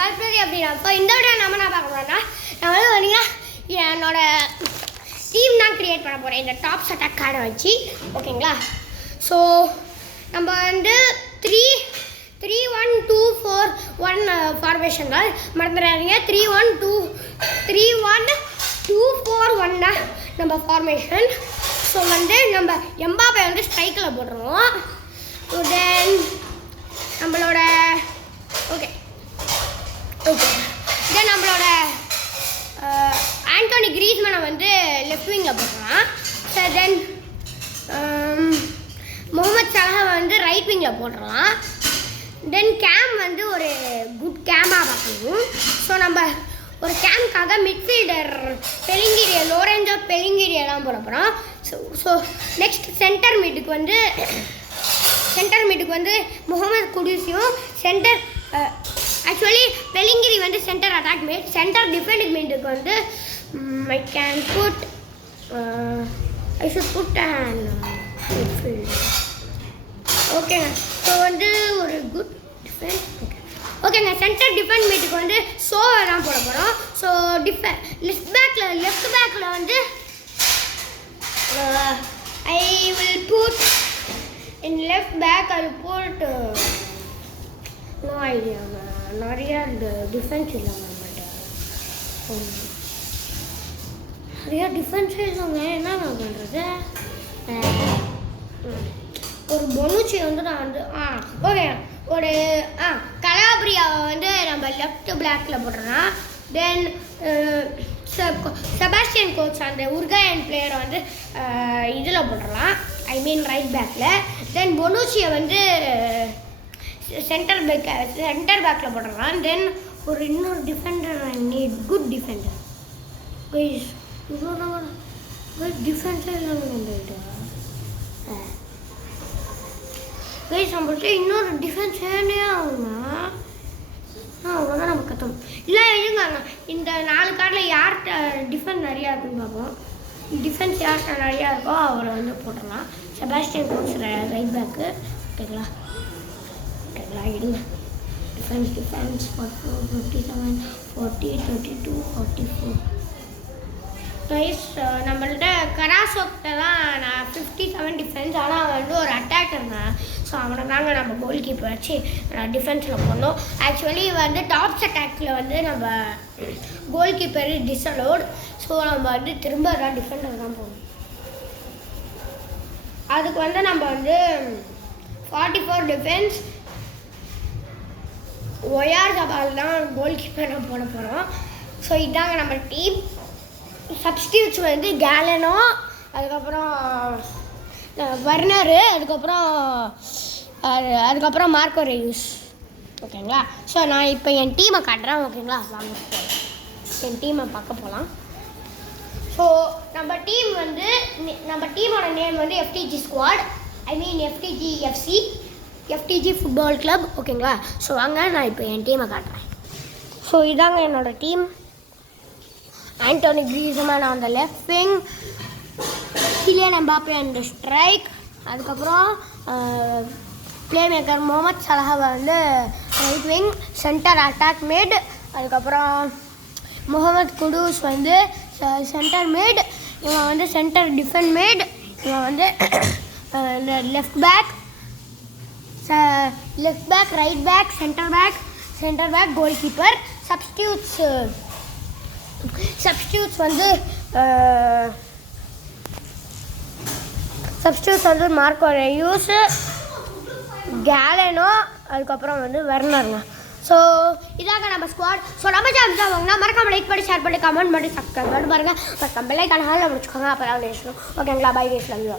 பார்க்குறது அப்படின்னா இப்போ இந்த விட நம்ம என்ன பார்க்க போகிறோம்னா நான் வந்து பார்த்தீங்கன்னா என்னோட டீம் தான் க்ரியேட் பண்ண போகிறேன் இந்த டாப்ஸ் அட்டாக் கார்டை வச்சு ஓகேங்களா. ஸோ நம்ம வந்து 3-1-2-4-1 ஃபார்மேஷன் தான் மறந்துடாதீங்க. 3-1-2-4-1 தான் நம்ம ஃபார்மேஷன். ஸோ வந்து நம்ம எம்பாப்பே வந்து ஸ்ட்ரைக்கில் போட்டுருவோம். ஸோ தென் நம்மளோட ஓகே தென் நம்மளோட ஆண்டோனி கிரீஸ்மேனை வந்து லெஃப்ட் விங்கில் போட்டுருலாம். ஸோ தென் முகமது சலாஹை வந்து ரைட் விங்கில் போட்டுடலாம். தென் கேம் வந்து ஒரு குட் கேமாக பார்க்கணும். ஸோ நம்ம ஒரு கேம்காக மிட்ஃபீல்டர் லோரென்சோ பெலிங்கிரியெல்லாம் போட போகிறோம். ஸோ நெக்ஸ்ட் சென்டர் மிட்டுக்கு வந்து முகமது குடிஸையும் ஆக்சுவலி பெலிங்கிரி வந்து centre attack mid, centre defending மிட்டுக்கு வந்து I should put and midfielder. ஓகேங்க. ஸோ வந்து ஒரு குட் டிஃபென்ஸ் ஓகேங்க. சென்டர் டிஃபெண்ட் மீட்டுக்கு வந்து சோவை தான் போட போகிறோம். ஸோ லெஃப்ட் பேக்கில் வந்து I will put in left back I will put no ஐடியாங்க. நிறையா இந்த டிஃபென்ஸ் இல்லைங்க நம்மகிட்ட, நிறையா டிஃபென்ஸே இல்லைங்க. என்ன பண்ணுறது? ஒரு பொனுச்சி வந்து நான் வந்து ஓகே ஒரு கலாபிரியாவை வந்து நம்ம லெஃப்ட் பிளாக்கில் போடுறோம். தென் செபாஸ்டியன் கோச் அந்த உருகாயன் பிளேயரை வந்து இதில் போட்டுடலாம், ஐ மீன் ரைட் பேக்கில். தென் பொனுச்சியை வந்து சென்டர் பேக்கில் போட்டுடலாம். தென் இன்னொரு டிஃபெண்டர் நீட் குட் டிஃபெண்டர் டிஃபென்ஸே இல்லைங்க கைஸ். நம்மள்கிட்ட இன்னொரு டிஃபென்ஸ் ஏனே ஆகுங்க. அவ்வளோதான் நம்ம கற்றோம். இல்லை இருங்க, இந்த 4 கார்டில் யார்கிட்ட டிஃபென்ஸ் நிறையா இருக்குன்னு பார்ப்போம். டிஃபென்ஸ் யார்கிட்ட நிறையா இருக்கோ அவரை வந்து போட்டுடலாம். Sebastian Koch right back. ஓகேங்களா இருங்க. Defence 57 40 32 44 guys. நம்மள்கிட்ட கராசோக்கிட்ட தான் நான் 57 டிஃபென்ஸ், ஆனால் அவன் வந்து ஒரு அட்டாக்கர் தான். ஸோ அவனை தாங்க நம்ம கோல் கீப்பர் வச்சு டிஃபென்ஸில் போடணும். ஆக்சுவலி வந்து டாப்ஸ் அட்டாக்கில் வந்து நம்ம கோல் கீப்பர் டிஸ்அலோட். ஸோ நம்ம வந்து திரும்ப தான் டிஃபெண்டர் தான் போகணும். அதுக்கு வந்து நம்ம வந்து 44 டிஃபென்ஸ் ஒயார் ஜபால் தான் கோல் கீப்பர் நம்ம போட போகிறோம். ஸோ இதாங்க நம்ம டீம். சப்ஸ்டியூட்ஸ் வந்து கேலனோ, அதுக்கப்புறம் வர்னரு, அதுக்கப்புறம் மார்க்கோ ரெயூஸ். ஓகேங்களா. ஸோ நான் இப்போ என் டீமை காட்டுறேன். ஓகேங்களா, வாங்க என் டீமை பார்க்க போகலாம். ஸோ நம்ம டீமோட நேம் வந்து FTG squad, I mean FTG football club. ஓகேங்களா. ஸோ வாங்க நான் இப்போ என் டீமை காட்டுறேன். ஸோ இதாங்க என்னோட team. Antoine Griezmann on the left wing, Kylian Mbappe on the strike, அதுக்கப்புறம் பிளே மேக்கர் முகமது சலாஹை வந்து right wing centre attack mid, அதுக்கப்புறம் முகமது குடூஸ் வந்து சென்டர் மிட், இவன் வந்து சென்டர் டிஃபெண்ட் மிட், இவன் வந்து left back right back centre back goal keeper. Substitutes வந்து மார்க்கோ ரெயூஸ், கேலனோ, அதுக்கப்புறம் வந்து வெர்னருங்க. ஸோ இதாங்க நம்ம ஸ்குவாட். ஸோ நம்ம சேனல் தான் வாங்கினா மறக்காம லைக் பண்ணி ஷேர் பண்ணி கமெண்ட் பண்ணி சப்ஸ்கிரைப் பண்ணி பாருங்கள். மறக்காம பெல் ஐக்கான ஹாலில் முடிச்சுக்கோங்க. அப்போ தான் நேசணும். ஓகேங்களா, பை கேஸ் லவ் யூ.